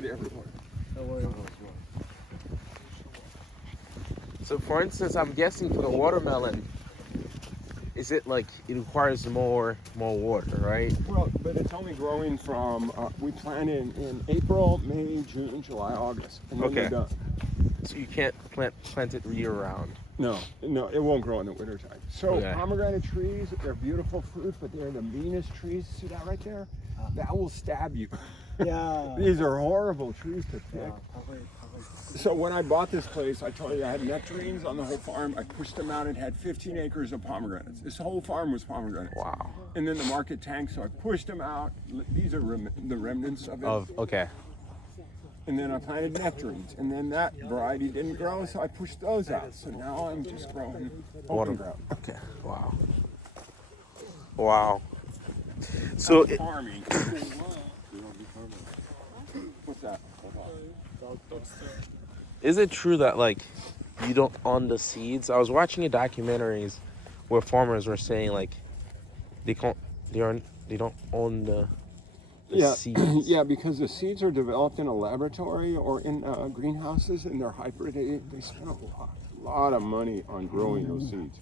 variety everywhere. So, for instance, I'm guessing for the watermelon, is it like it requires more water, right? Well, but it's only growing from, we plant in April, May, June, July, August, and then they're done. So you can't plant it year round. No, it won't grow in the wintertime. So pomegranate trees, they're beautiful fruit, but they're the meanest trees. See that right there? That will stab you. Yeah. These are horrible trees to pick. So when I bought this place, I told you I had nectarines on the whole farm. I pushed them out and had 15 acres of pomegranates. This whole farm was pomegranates. Wow. And then the market tanked, so I pushed them out. These are the remnants of it. Okay. And then I planted nectarines, and then that variety didn't grow, so I pushed those out. So now I'm just growing open ground. Okay. Wow. Wow. So farming. What's that? is it true that like you don't own the seeds? I was watching a documentaries where farmers were saying like they don't own the seeds. Yeah, because the seeds are developed in a laboratory or in greenhouses, and they're hybridated. They spend a lot of money on growing those seeds,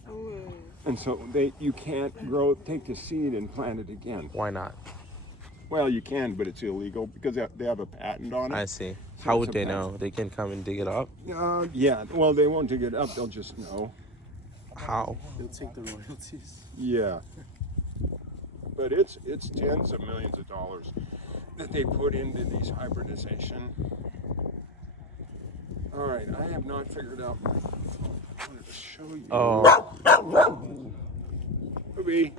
and so you can't take the seed and plant it again. Why not? Well, you can, but it's illegal because they have a patent on it. I see. How would they know? They can come and dig it up? Yeah, well, they won't dig it up. They'll just know. How? They'll take the royalties. Yeah. But it's tens of millions of dollars that they put into these hybridization. All right, I have not figured out my phone. I wanted to show you. Oh. Ruby.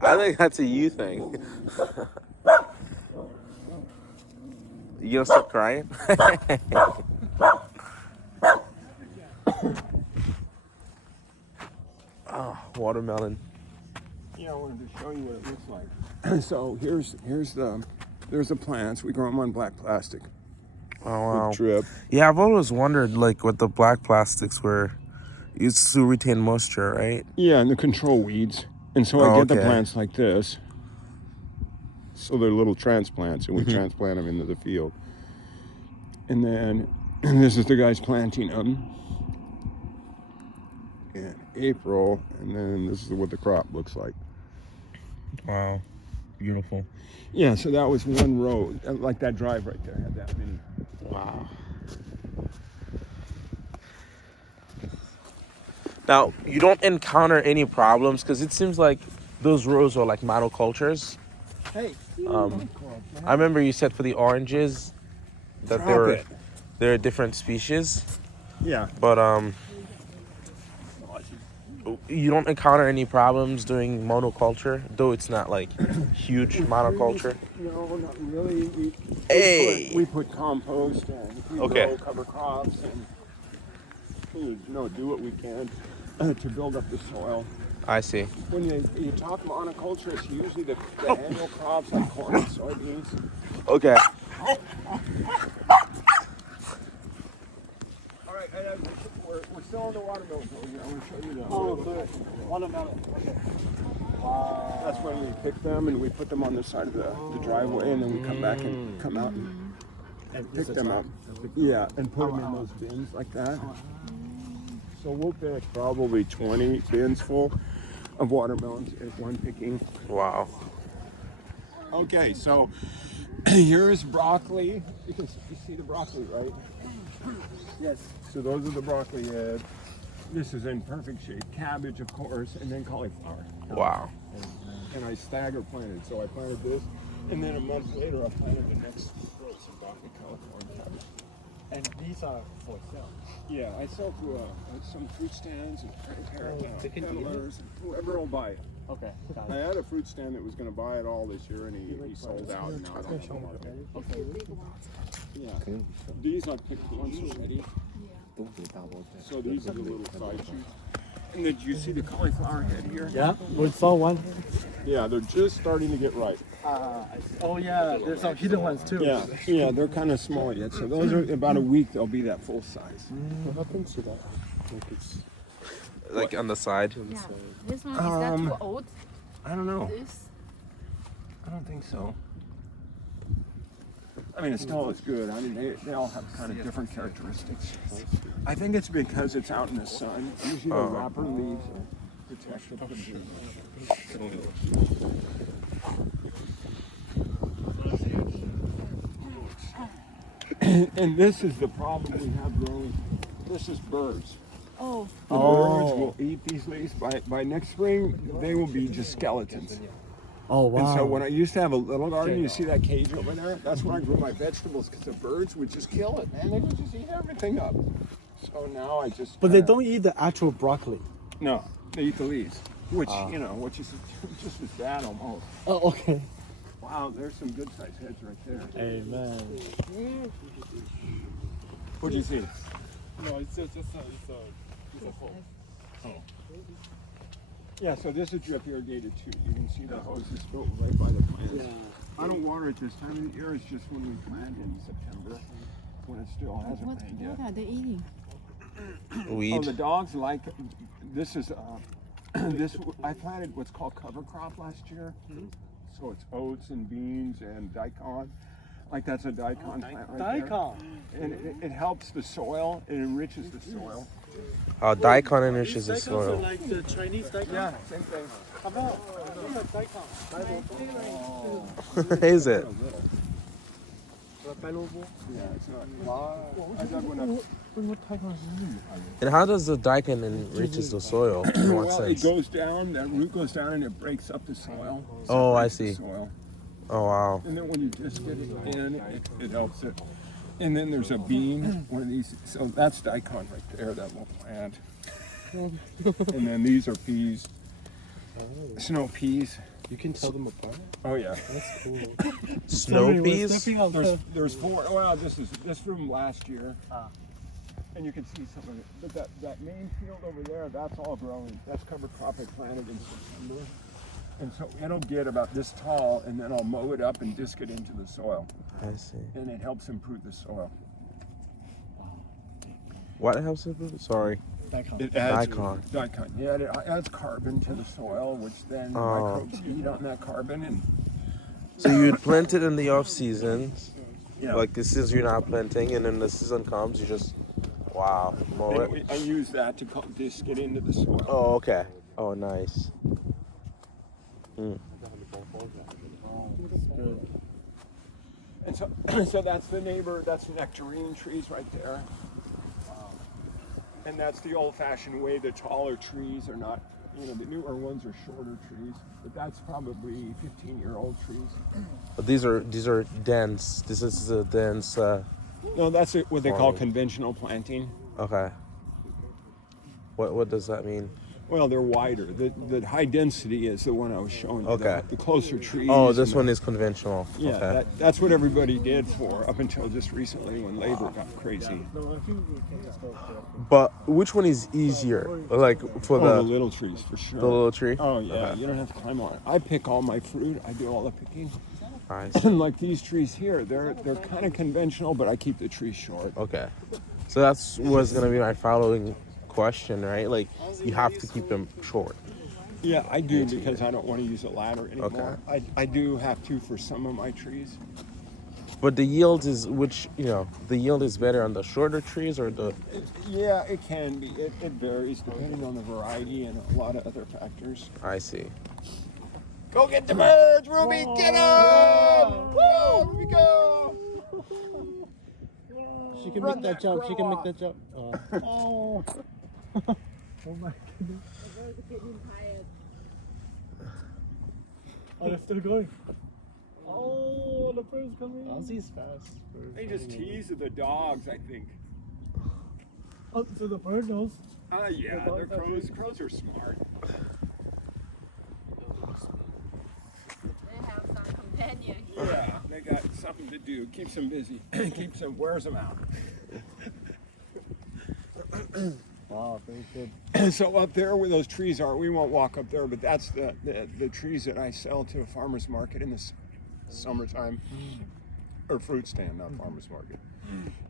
I think that's a you thing. You gonna stop crying? Oh, watermelon. Yeah, I wanted to show you what it looks like. So there's the plants. We grow them on black plastic. Oh wow. With drip. Yeah, I've always wondered like what the black plastics were used to retain moisture, right? Yeah, and to control weeds. And so I get the plants like this. So they're little transplants, and we transplant them into the field. And then this is the guys planting them in April, and then this is what the crop looks like. Wow, beautiful. Yeah, so that was one row, like that drive right there had that many. Wow. Now, you don't encounter any problems because it seems like those rows are like monocultures. Hey. I remember you said for the oranges that they're different species. Yeah. But you don't encounter any problems doing monoculture, though it's not like huge monoculture. No, not really. We put compost and we grow cover crops and do what we can to build up the soil. I see. When you talk monoculture, it's usually the annual crops like corn and soybeans. Okay. All right, we're still on the watermelon. I want to show you the. Oh, good. Watermelon. Okay. Wow. That's when we pick them and we put them on the side of the driveway, and then we come back and come out and pick them up. Yeah, and put them in those bins like that. So we'll pick probably 20 bins full of watermelons at one picking. Wow. Okay, so here's broccoli. You see the broccoli, right? Yes. So those are the broccoli heads. This is in perfect shape. Cabbage, of course, and then cauliflower. Wow. And I stagger planted. So I planted this, and then a month later I planted the next row of broccoli, cauliflower, and cabbage. And these are for sale. Yeah, I sell to some fruit stands and peddlers, and whoever will buy it. Okay. I had a fruit stand that was going to buy it all this year, and he sold out. And now it's on the market. Okay. Yeah. These I picked once already. So these are the little side shoots. And did you see the cauliflower head here? Yeah, we saw one. Yeah, they're just starting to get ripe. Oh yeah, there's some hidden ones too. Yeah, they're kind of small yet. So those are about a week. They'll be that full size. What happens to that? Like on the side. Yeah. This one, is that too old? I don't know. This? I don't think so. I mean, it still is good. I mean, they all have kind of different characteristics. I think it's because it's out in the sun. Usually the wrapper leaves are protected from and this is the problem we have growing. This is birds. Oh. The birds will eat these leaves. By next spring, they will be just skeletons. Oh wow. And so when I used to have a little garden, you see that cage over there? That's when I grew my vegetables because the birds would just kill it, man. They would just eat everything up. So now I just. But they don't eat the actual broccoli. No, they eat the leaves, which which is just as bad almost. Oh, okay. Wow, there's some good sized heads right there. Amen. What do you see? No, it's a hole. Yeah, so this is drip irrigated too. You can see the hose is built right by the plants. Yeah. I don't water it this time of the year. It's just when we plant in September, when it still hasn't What, rained yet. what are they eating? Oh, Weed. the dogs like this. Is this? I planted what's called cover crop last year. So it's oats and beans and daikon. Like that's a daikon plant right there. Daikon. And it helps the soil. It enriches the soil. Daikon enriches the Daikons are soil. like the Chinese daikon. Yeah, same thing. How about daikon? Is it? Yeah, it's not. I dug one up. And how does the daikon enriches the soil? In what Well, it sense? goes down. That root goes down and it breaks up the soil. Oh, I separates the see. Soil. Oh wow. And then when you just get it in, it helps it. And then there's a bean, one of these. So that's daikon right there, that little plant. And then these are peas, snow peas. You can tell them apart. Oh yeah. That's cool. Snow peas? There's four. Well, this from last year. And you can see some of it. But that main field over there, that's all growing. That's cover crop I planted in September. And so it'll get about this tall, and then I'll mow it up and disc it into the soil. I see. And it helps improve the soil. What helps it? Sorry. Daikon. It adds Daikon. Daikon. Yeah, it adds carbon to the soil, which then Oh. microbes eat on that carbon. And So you would plant it in the off seasons, yeah, like this is you're not planting, and then the season comes, you just mow it. I use that to disc it into the soil. Oh, okay. Oh, nice. And so, so that's the neighbor. That's nectarine trees right there. And that's the old-fashioned way. The taller trees are not, the newer ones are shorter trees. But that's probably 15-year-old trees. But these are dense. This is a dense. No, that's what they call Farming. conventional planting. Okay. What does that mean? Well, they're wider. The high density is the one I was showing you. Okay. The closer trees. Oh, this and one is conventional. Yeah, Okay. that's what everybody did for up until just recently when labor got crazy. No, I think we can just go there. But which one is easier? Like for The the little trees for sure. little tree? Oh yeah, Okay. you don't have to climb on it. I pick all my fruit. I do all the picking. Nice. Like these trees here, they're kind of conventional, but I keep the trees short. Okay. So that's was gonna be my following question, right? Like you have to keep them short. Yeah, I do because I don't want to use a ladder anymore. I do have to for some of my trees. But the yield is the yield is better on the shorter trees or the Yeah, it can be. It varies depending on the variety and a lot of other factors. I see. Go get the birds, Ruby! Get them! Woo! Ruby, go! She can Run make that that jump. She can make crow. that jump. Oh. Oh. Oh my goodness. Oh, they're still going. Oh, the bird's coming. Aussie's fast. They just tease the dogs, I think. Oh, so the bird knows. Yeah, they're crows. Crows are smart. They have some companion. Yeah, they got something to do. Keeps them busy. Wears them out. Wow, very good. So up there where those trees are, we won't walk up there, but that's the trees that I sell to a farmer's market in the summertime. Or fruit stand, not farmer's market.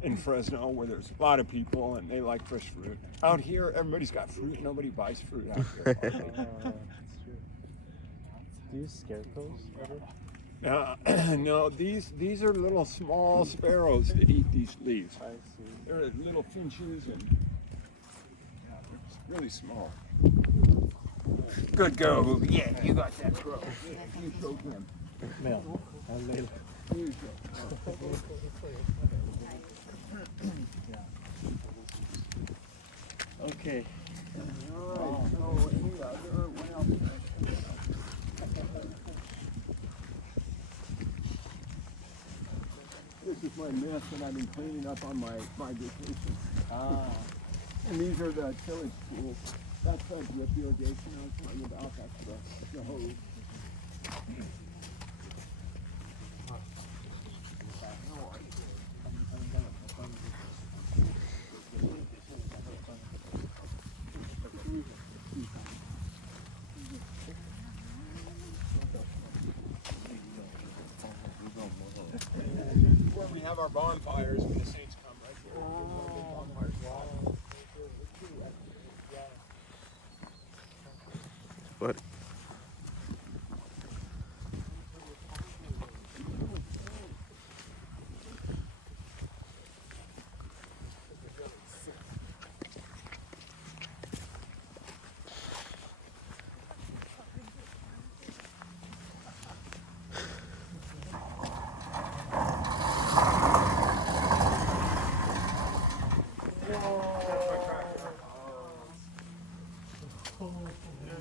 In Fresno, where there's a lot of people and they like fresh fruit. Out here, everybody's got fruit. Nobody buys fruit out here. That's true. Do you scare those ever? No, these are little small sparrows that eat these leaves. I see. They're little finches and yeah, they're really small. Good go. Yeah, you got that crow. You showed them. Male. Male. You showed. Okay. All right. So any other? What else? This is my mess that I've been cleaning up on my vacation. And these are the tillage tools. That's the drip irrigation I was talking about. That's the hose. Where we have our bonfires when the saints come, right here. But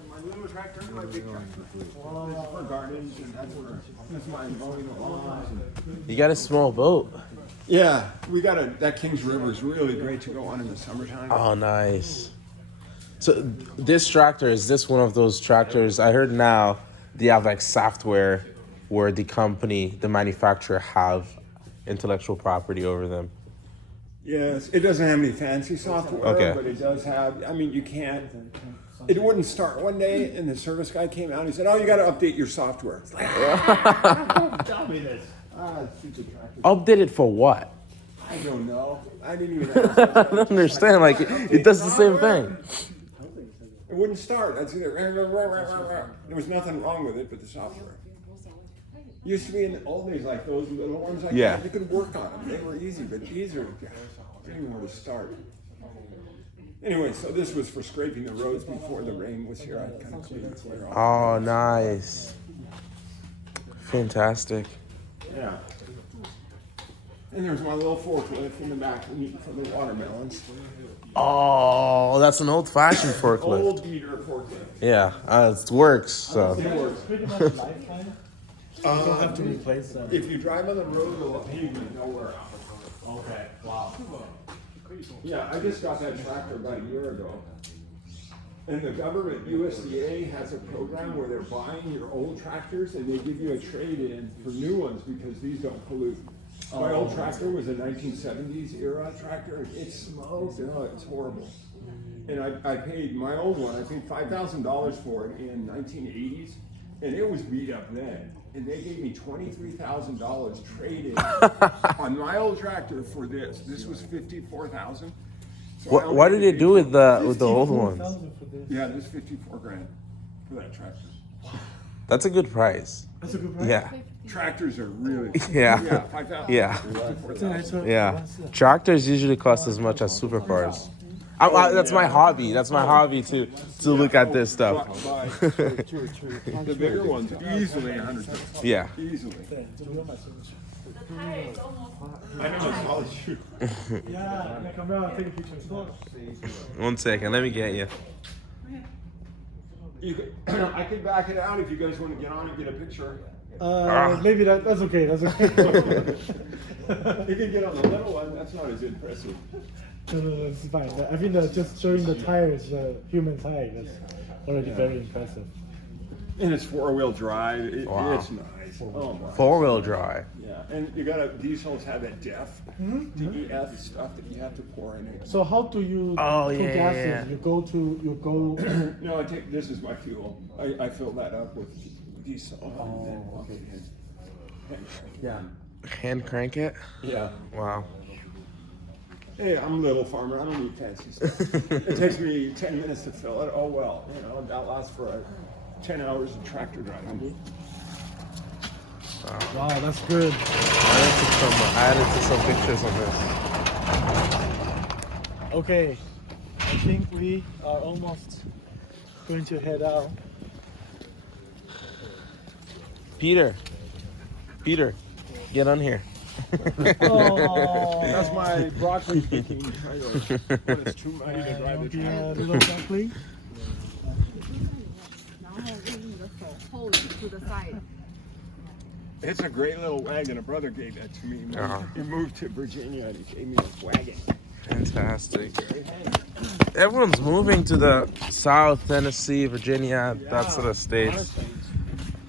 My little tractor and my big tractor. This is for gardens and that's my mowing the lawns. you got a small boat. Yeah, we got that Kings River is really great to go on in the summertime. Oh, nice. So this tractor, is this one of those tractors? I heard now they have like software where the company, the manufacturer, have intellectual property over them. Yes, it doesn't have any fancy software, Okay. but it does have, I mean, you can't, it wouldn't start one day and the service guy came out and he said, oh, you got to update your software. It's like, Tell me this. stupid tractor. Update it for what? I don't know. I didn't even ask. I don't understand. Like it does the same thing. It wouldn't start. I'd see that. There was nothing wrong with it, but the software. Used to be in the old days like those little ones like Yeah. that. You could work on them. They were easy, but these are, I don't even know where to start. Anyway, so this was for scraping the roads before the rain was here. I kind of cleaned it clear off. Oh, nice. Fantastic. Yeah. And there's my little forklift in the back for the watermelons. Oh, that's an old-fashioned forklift. Old beater forklift. Yeah, it works. So It works. Pretty much lifetime. You don't have to replace them. If you drive on the road, the pavement nowhere out. Okay. Wow. Yeah, I just got that tractor about a year ago. And the government, USDA, has a program where they're buying your old tractors and they give you a trade-in for new ones because these don't pollute. My old tractor was a 1970s era tractor. It smoked. Oh, it's horrible. And I paid my old one. I paid $5,000 for it in 1980s, and it was beat up then. And they gave me $23,000 trade-in on my old tractor for this. This was $54,000. So what did it do with the old ones? 54,000 for this. Yeah, there's 54 grand for that tractor. That's a good price. That's a good price. Yeah, Tractors are really Yeah. 5,000. Yeah. 54,000. yeah. Tractors usually cost as much as supercars. That's my hobby. That's my hobby to look at this stuff. The bigger ones easily 100. Yeah. Easily. The tire is almost. I know it's all true. Yeah, come around, take a picture. 1 second, let me get you. I could back it out if you guys want to get on and get a picture. Maybe that's okay. That's okay. You can get on the little one. That's not as impressive. No, it's fine. I think that just showing the tires, the human tire, that's already very impressive. And it's 4-wheel drive. Wow. It's nice. Oh my. 4-wheel drive. Yeah, and you gotta. Diesels have that DEF stuff that you have to pour in it. So how do you Oh, put yeah, gases? yeah. You go. No, this is my fuel. I fill that up with diesel. Okay. Yeah. Hand crank it? Yeah. Wow. Hey, I'm a little farmer. I don't need fancy stuff. It takes me 10 minutes to fill it. Oh well, that lasts for 10 hours of tractor driving. Wow, that's good. I added to some pictures of this. Okay, I think we are almost going to head out. Peter, get on here. Oh, That's my broccoli picking trailer. When it's too muddy to drive the trailer. little broccoli. 然后用你的手 hold to the side。 It's a great little wagon. A brother gave that to me. Oh. He moved to Virginia and he gave me this wagon. Fantastic. Everyone's moving to the South, Tennessee, Virginia, that sort of states. Honestly,